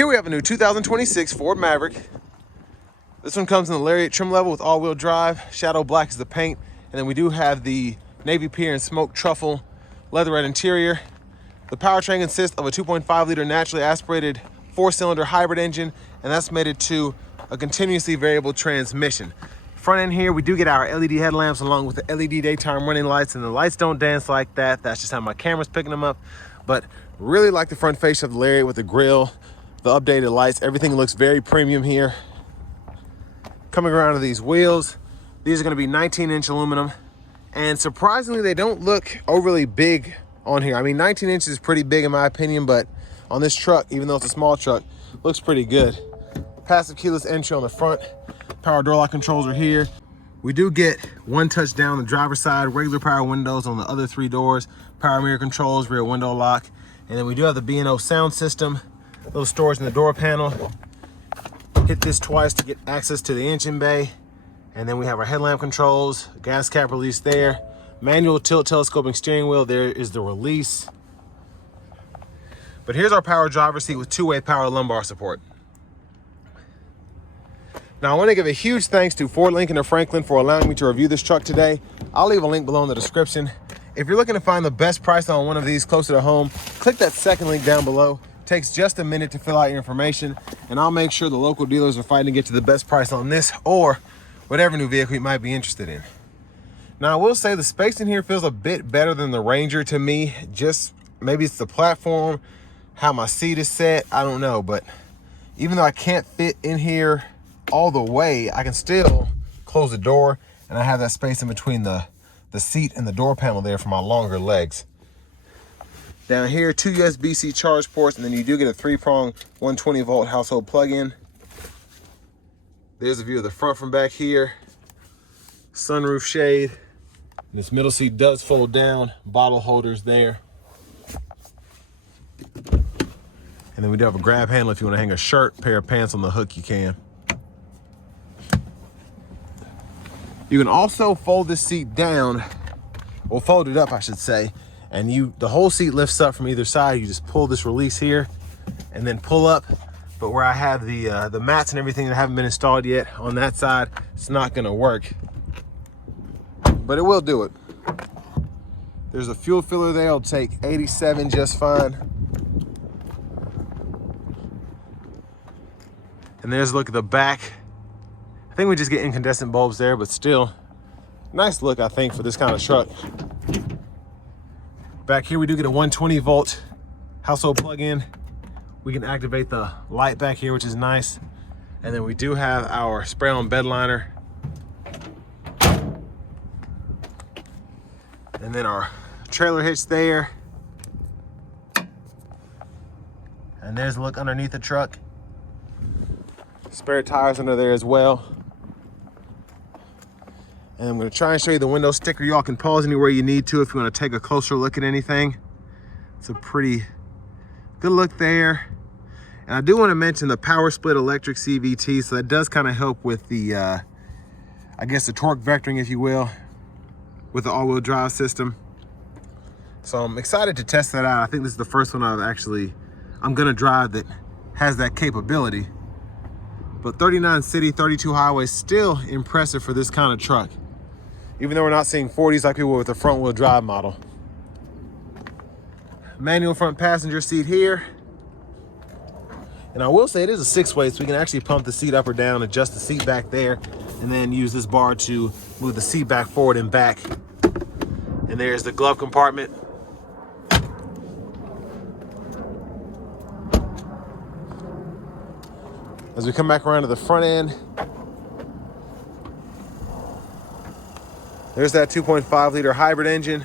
Here we have a new 2026 Ford Maverick. This one comes in the Lariat trim level with all-wheel drive. Shadow black is the paint. And then we do have the navy pier and smoked truffle leatherette interior. The powertrain consists of a 2.5-liter naturally aspirated 4-cylinder hybrid engine, and that's mated to a continuously variable transmission. Front end here, we do get our LED headlamps along with the LED daytime running lights, and the lights don't dance like that. That's just how my camera's picking them up. But really like the front face of the Lariat with the grille, the updated lights. Everything looks very premium here. Coming around to these wheels, these are going to be 19-inch aluminum, and surprisingly they don't look overly big on here. I mean, 19 inches is pretty big in my opinion, but on this truck, even though it's a small truck, looks pretty good. Passive keyless entry on the front. Power door lock controls are here. We do get one touch down the driver's side, regular power windows on the other 3 doors, power mirror controls, rear window lock, and then we do have the B&O sound system, little storage in the door panel. Hit this twice to get access to the engine bay, and then we have our headlamp controls, gas cap release there, manual tilt telescoping steering wheel. There is the release. But here's our power driver's seat with 2-way power lumbar support. Now I want to give a huge thanks to Ford Lincoln of Franklin for allowing me to review this truck today. I'll leave a link below in the description. If you're looking to find the best price on one of these closer to home, click that second link down below. It takes just a minute to fill out your information, and I'll make sure the local dealers are fighting to get you the best price on this or whatever new vehicle you might be interested in. Now I will say the space in here feels a bit better than the Ranger to me. Just maybe it's the platform, how my seat is set, I don't know. But even though I can't fit in here all the way, I can still close the door, and I have that space in between the seat and the door panel there for my longer legs. Down here, 2 USB-C charge ports, and then you do get a 3-prong 120-volt household plug-in. There's a view of the front from back here. Sunroof shade. This middle seat does fold down. Bottle holders there. And then we do have a grab handle. If you want to hang a shirt, pair of pants on the hook, you can. You can also fold this seat down, or fold it up, I should say, and the whole seat lifts up from either side. You just pull this release here and then pull up. But where I have the mats and everything that haven't been installed yet on that side, it's not gonna work. But it will do it. There's a fuel filler there. It'll take 87 just fine. And there's a look at the back. I think we just get incandescent bulbs there, but still, nice look, I think, for this kind of truck. Back here, we do get a 120-volt household plug-in. We can activate the light back here, which is nice. And then we do have our spray-on bed liner. And then our trailer hitch there. And there's a look underneath the truck. Spare tires under there as well. And I'm going to try and show you the window sticker. Y'all can pause anywhere you need to if you want to take a closer look at anything. It's a pretty good look there. And I do want to mention the power split electric CVT, so that does kind of help with the, I guess, the torque vectoring, if you will, with the all-wheel drive system. So I'm excited to test that out. I think this is the first one I'm going to drive that has that capability. But 39 city, 32 highway, still impressive for this kind of truck. Even though we're not seeing 40s like people with the front wheel drive model. Manual front passenger seat here. And I will say it is a 6-way, so we can actually pump the seat up or down, adjust the seat back there, and then use this bar to move the seat back forward and back. And there's the glove compartment. As we come back around to the front end, there's that 2.5-liter hybrid engine.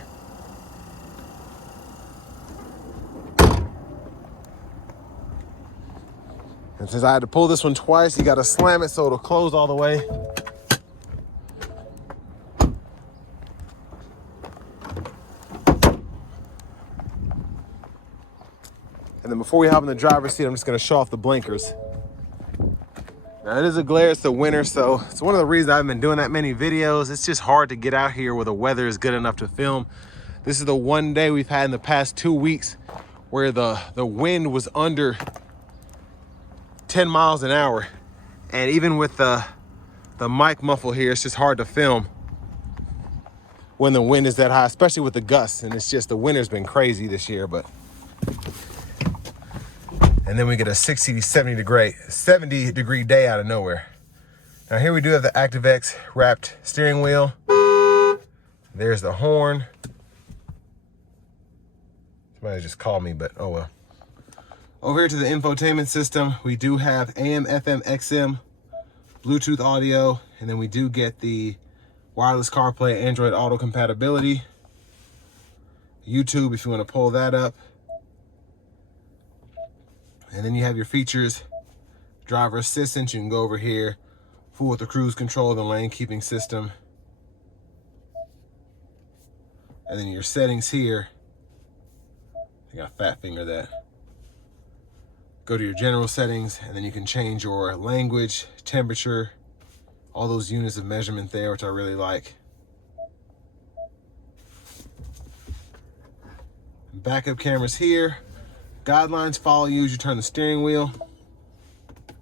And since I had to pull this one twice, you got to slam it so it'll close all the way. And then before we hop in the driver's seat, I'm just going to show off the blinkers. Now it is a glare, it's the winter, so it's one of the reasons I haven't been doing that many videos. It's just hard to get out here where the weather is good enough to film. This is the one day we've had in the past 2 weeks where the wind was under 10 miles an hour. And even with the mic muffle here, it's just hard to film when the wind is that high, especially with the gusts. And it's just, the winter's been crazy this year, but. And then we get a 70 degree day out of nowhere. Now here we do have the ActiveX wrapped steering wheel. There's the horn. Somebody just called me, but oh well. Over here to the infotainment system, we do have AM, FM, XM, Bluetooth audio, and then we do get the wireless CarPlay, Android Auto compatibility. YouTube, if you want to pull that up. And then you have your features, driver assistance. You can go over here, fool with the cruise control, the lane keeping system. And then your settings here. I got fat finger that. Go to your general settings, and then you can change your language, temperature, all those units of measurement there, which I really like. Backup cameras here. Guidelines follow you as you turn the steering wheel.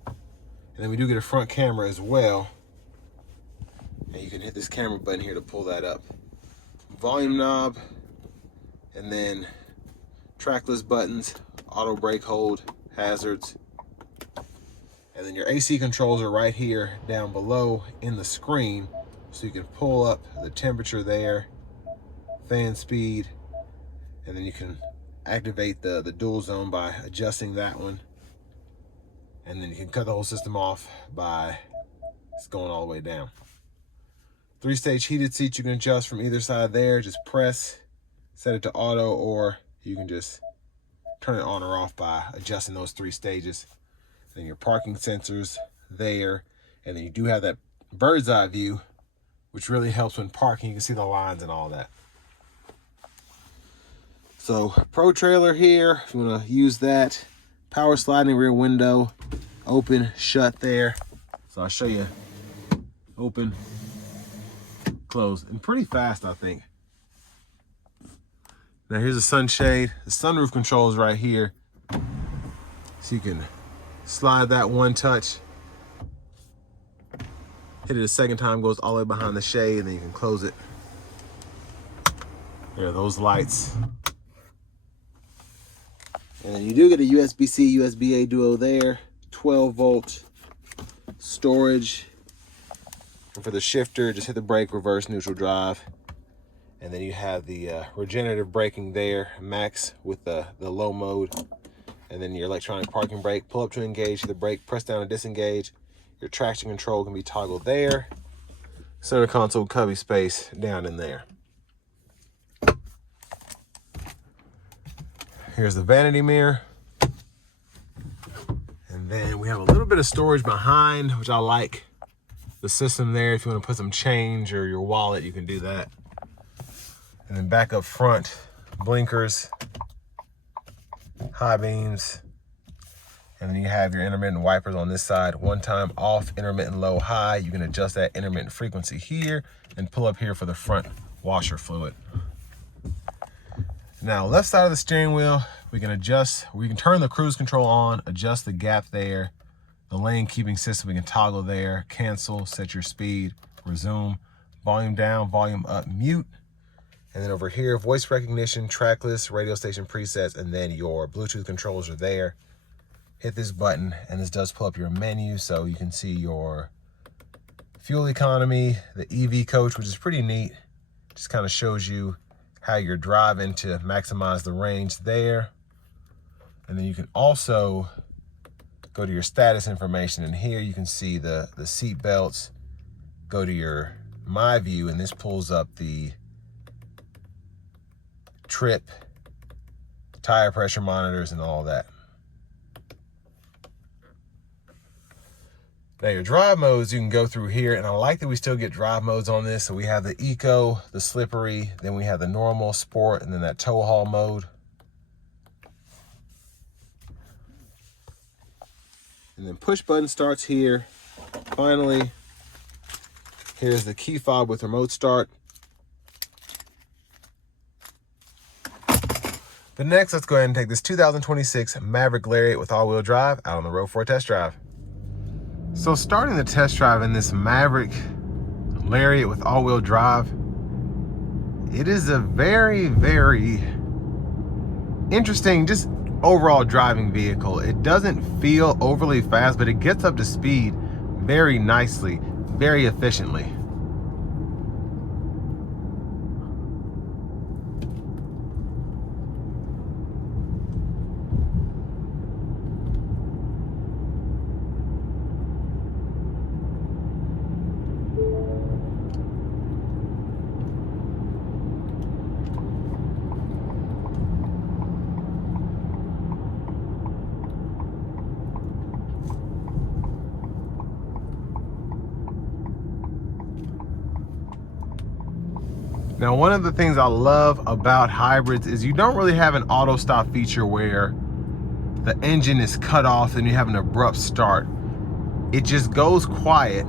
And then we do get a front camera as well. And you can hit this camera button here to pull that up. Volume knob, and then trackless buttons, auto brake hold, hazards. And then your AC controls are right here down below in the screen. So you can pull up the temperature there, fan speed, and then you can activate the dual zone by adjusting that one. And then you can cut the whole system off by just going all the way down. 3-stage heated seats you can adjust from either side there. Just press, set it to auto, or you can just turn it on or off by adjusting those 3 stages. And then your parking sensors there. And then you do have that bird's eye view, which really helps when parking. You can see the lines and all that. So Pro Trailer here, if you want to use that. Power sliding rear window, open, shut there. So I'll show you open, close, and pretty fast, I think. Now here's the sunshade. The sunroof control is right here. So you can slide that one touch. Hit it a second time, goes all the way behind the shade, and then you can close it. There are those lights. And then you do get a USB-C, USB-A duo there, 12-volt storage. And for the shifter, just hit the brake, reverse, neutral drive. And then you have the regenerative braking there, max with the low mode. And then your electronic parking brake, pull up to engage, hit the brake, press down to disengage. Your traction control can be toggled there. Center console cubby space down in there. Here's the vanity mirror. And then we have a little bit of storage behind, which I like. The system there, if you want to put some change or your wallet, you can do that. And then back up front, blinkers, high beams. And then you have your intermittent wipers on this side. One time off, intermittent low, high. You can adjust that intermittent frequency here and pull up here for the front washer fluid. Now, left side of the steering wheel, we can turn the cruise control on, adjust the gap there. The lane keeping system, we can toggle there, cancel, set your speed, resume, volume down, volume up, mute. And then over here, voice recognition, track list, radio station presets, and then your Bluetooth controls are there. Hit this button, and this does pull up your menu, so you can see your fuel economy, the EV coach, which is pretty neat. Just kind of shows you how you're driving to maximize the range there. And then you can also go to your status information, and here you can see the seat belts. Go to your My View, and this pulls up the trip, tire pressure monitors, and all that. Now your drive modes, you can go through here, and I like that we still get drive modes on this. So we have the Eco, the Slippery, then we have the normal, Sport, and then that tow haul mode. And then push button starts here. Finally, here's the key fob with remote start. But next, let's go ahead and take this 2026 Maverick Lariat with all-wheel drive out on the road for a test drive. So starting the test drive in this Maverick Lariat with all-wheel drive, it is a very, very interesting, just overall driving vehicle. It doesn't feel overly fast, but it gets up to speed very nicely, very efficiently. Now, one of the things I love about hybrids is you don't really have an auto stop feature where the engine is cut off and you have an abrupt start. It just goes quiet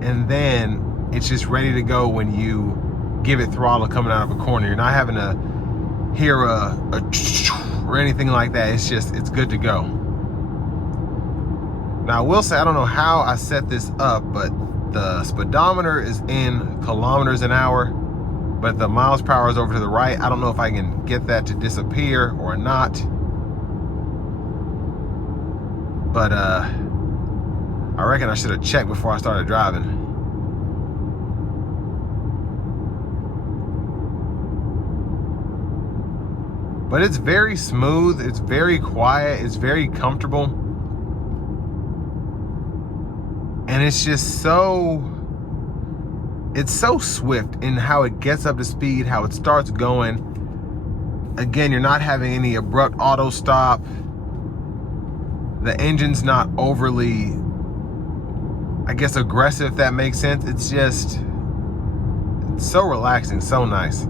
and then it's just ready to go when you give it throttle coming out of a corner. You're not having to hear a or anything like that. It's good to go. Now, I will say, I don't know how I set this up, but the speedometer is in kilometers an hour, but the miles per hour is over to the right. I don't know if I can get that to disappear or not. But I reckon I should have checked before I started driving. But it's very smooth, it's very quiet, it's very comfortable. And it's just it's so swift in how it gets up to speed, how it starts going. Again, you're not having any abrupt auto stop. The engine's not overly, I guess, aggressive, if that makes sense. It's so relaxing, so nice.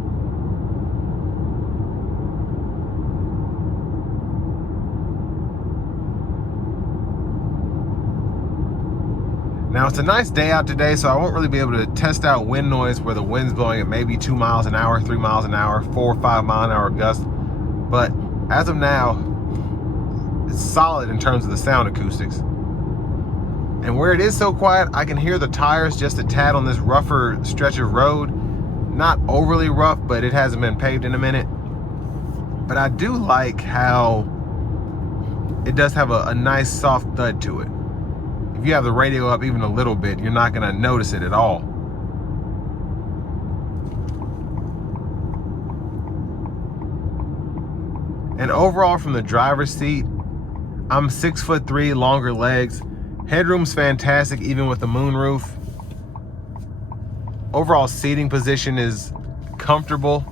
Now, it's a nice day out today, so I won't really be able to test out wind noise where the wind's blowing at maybe 2 miles an hour, 3 miles an hour, 4 or 5 mile an hour gusts. But as of now, it's solid in terms of the sound acoustics. And where it is so quiet, I can hear the tires just a tad on this rougher stretch of road. Not overly rough, but it hasn't been paved in a minute. But I do like how it does have a nice soft thud to it. If you have the radio up even a little bit, you're not gonna notice it at all. And overall, from the driver's seat, I'm 6'3", longer legs. Headroom's fantastic, even with the moonroof. Overall seating position is comfortable.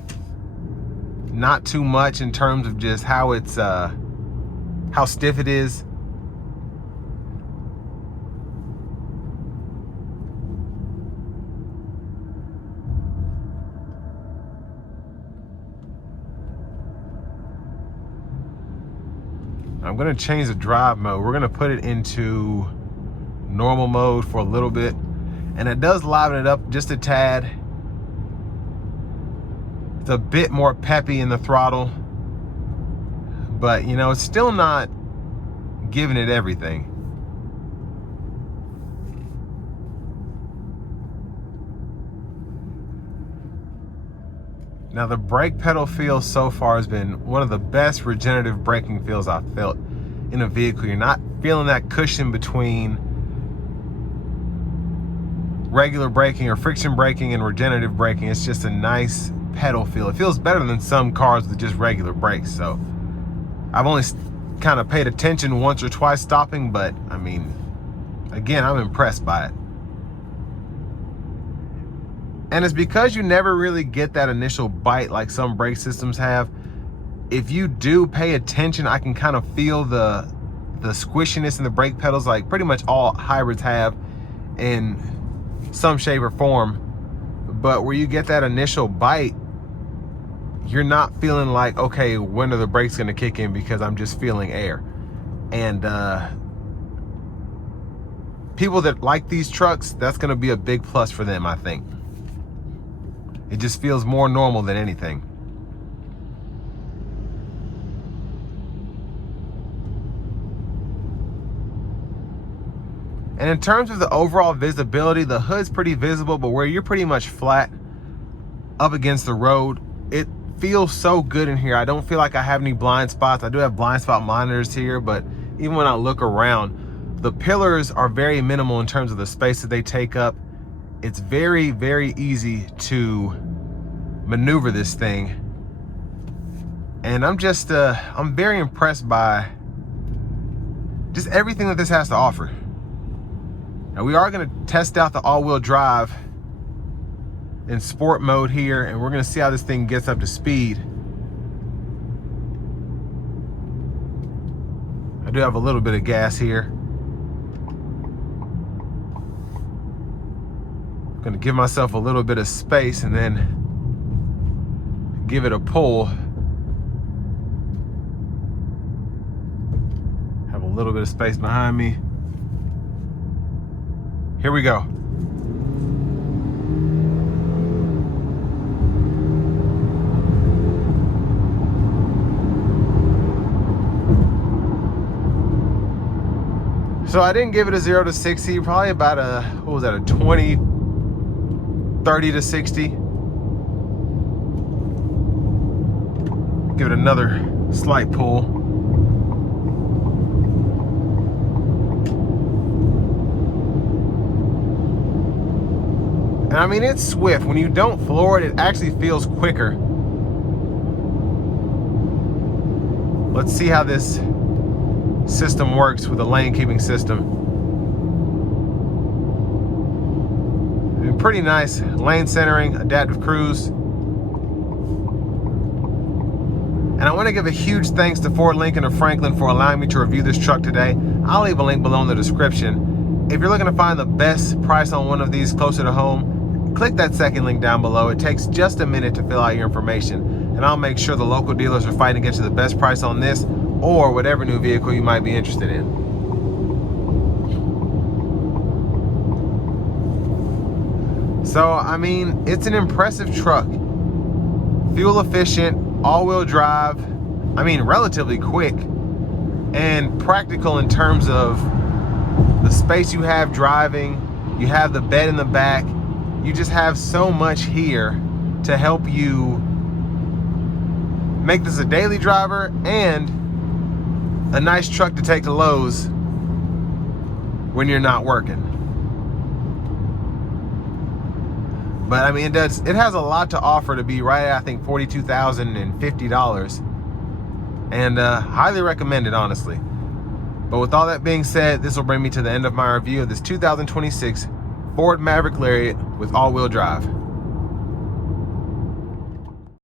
Not too much in terms of just how it's how stiff it is. I'm gonna change the drive mode. We're gonna put it into normal mode for a little bit. And it does liven it up just a tad. It's a bit more peppy in the throttle. But, you know, it's still not giving it everything. Now, the brake pedal feel so far has been one of the best regenerative braking feels I've felt in a vehicle. You're not feeling that cushion between regular braking or friction braking and regenerative braking. It's just a nice pedal feel. It feels better than some cars with just regular brakes. So I've only kind of paid attention once or twice stopping, but I mean, again, I'm impressed by it. And it's because you never really get that initial bite like some brake systems have. If you do pay attention, I can kind of feel the squishiness in the brake pedals, like pretty much all hybrids have in some shape or form. But where you get that initial bite, you're not feeling like, okay, when are the brakes gonna kick in, because I'm just feeling air. And people that like these trucks, that's gonna be a big plus for them, I think. It just feels more normal than anything. And in terms of the overall visibility, the hood's pretty visible, but where you're pretty much flat up against the road, it feels so good in here. I don't feel like I have any blind spots. I do have blind spot monitors here, but even when I look around, the pillars are very minimal in terms of the space that they take up. It's very, very easy to maneuver this thing. And I'm just, I'm very impressed by just everything that this has to offer. Now we are gonna test out the all-wheel drive in sport mode here, and we're gonna see how this thing gets up to speed. I do have a little bit of gas here. I'm gonna give myself a little bit of space and then give it a pull. Have a little bit of space behind me. Here we go. So I didn't give it a 0 to 60, probably about a, what was that, a 20, 30 to 60. Give it another slight pull. And I mean, it's swift. When you don't floor it, it actually feels quicker. Let's see how this system works with a lane keeping system. And pretty nice lane centering, adaptive cruise. And I want to give a huge thanks to Ford, Lincoln, and Franklin for allowing me to review this truck today. I'll leave a link below in the description. If you're looking to find the best price on one of these closer to home, click that second link down below. It takes just a minute to fill out your information, and I'll make sure the local dealers are fighting to get you the best price on this or whatever new vehicle you might be interested in. So, I mean, it's an impressive truck. Fuel efficient, all-wheel drive, I mean, relatively quick, and practical in terms of the space you have driving. You have the bed in the back. You just have so much here to help you make this a daily driver and a nice truck to take to Lowe's when you're not working. But I mean, it has a lot to offer to be right at, I think, $42,050, and highly recommended, honestly. But with all that being said, this will bring me to the end of my review of this 2026 Ford Maverick Lariat with all-wheel drive.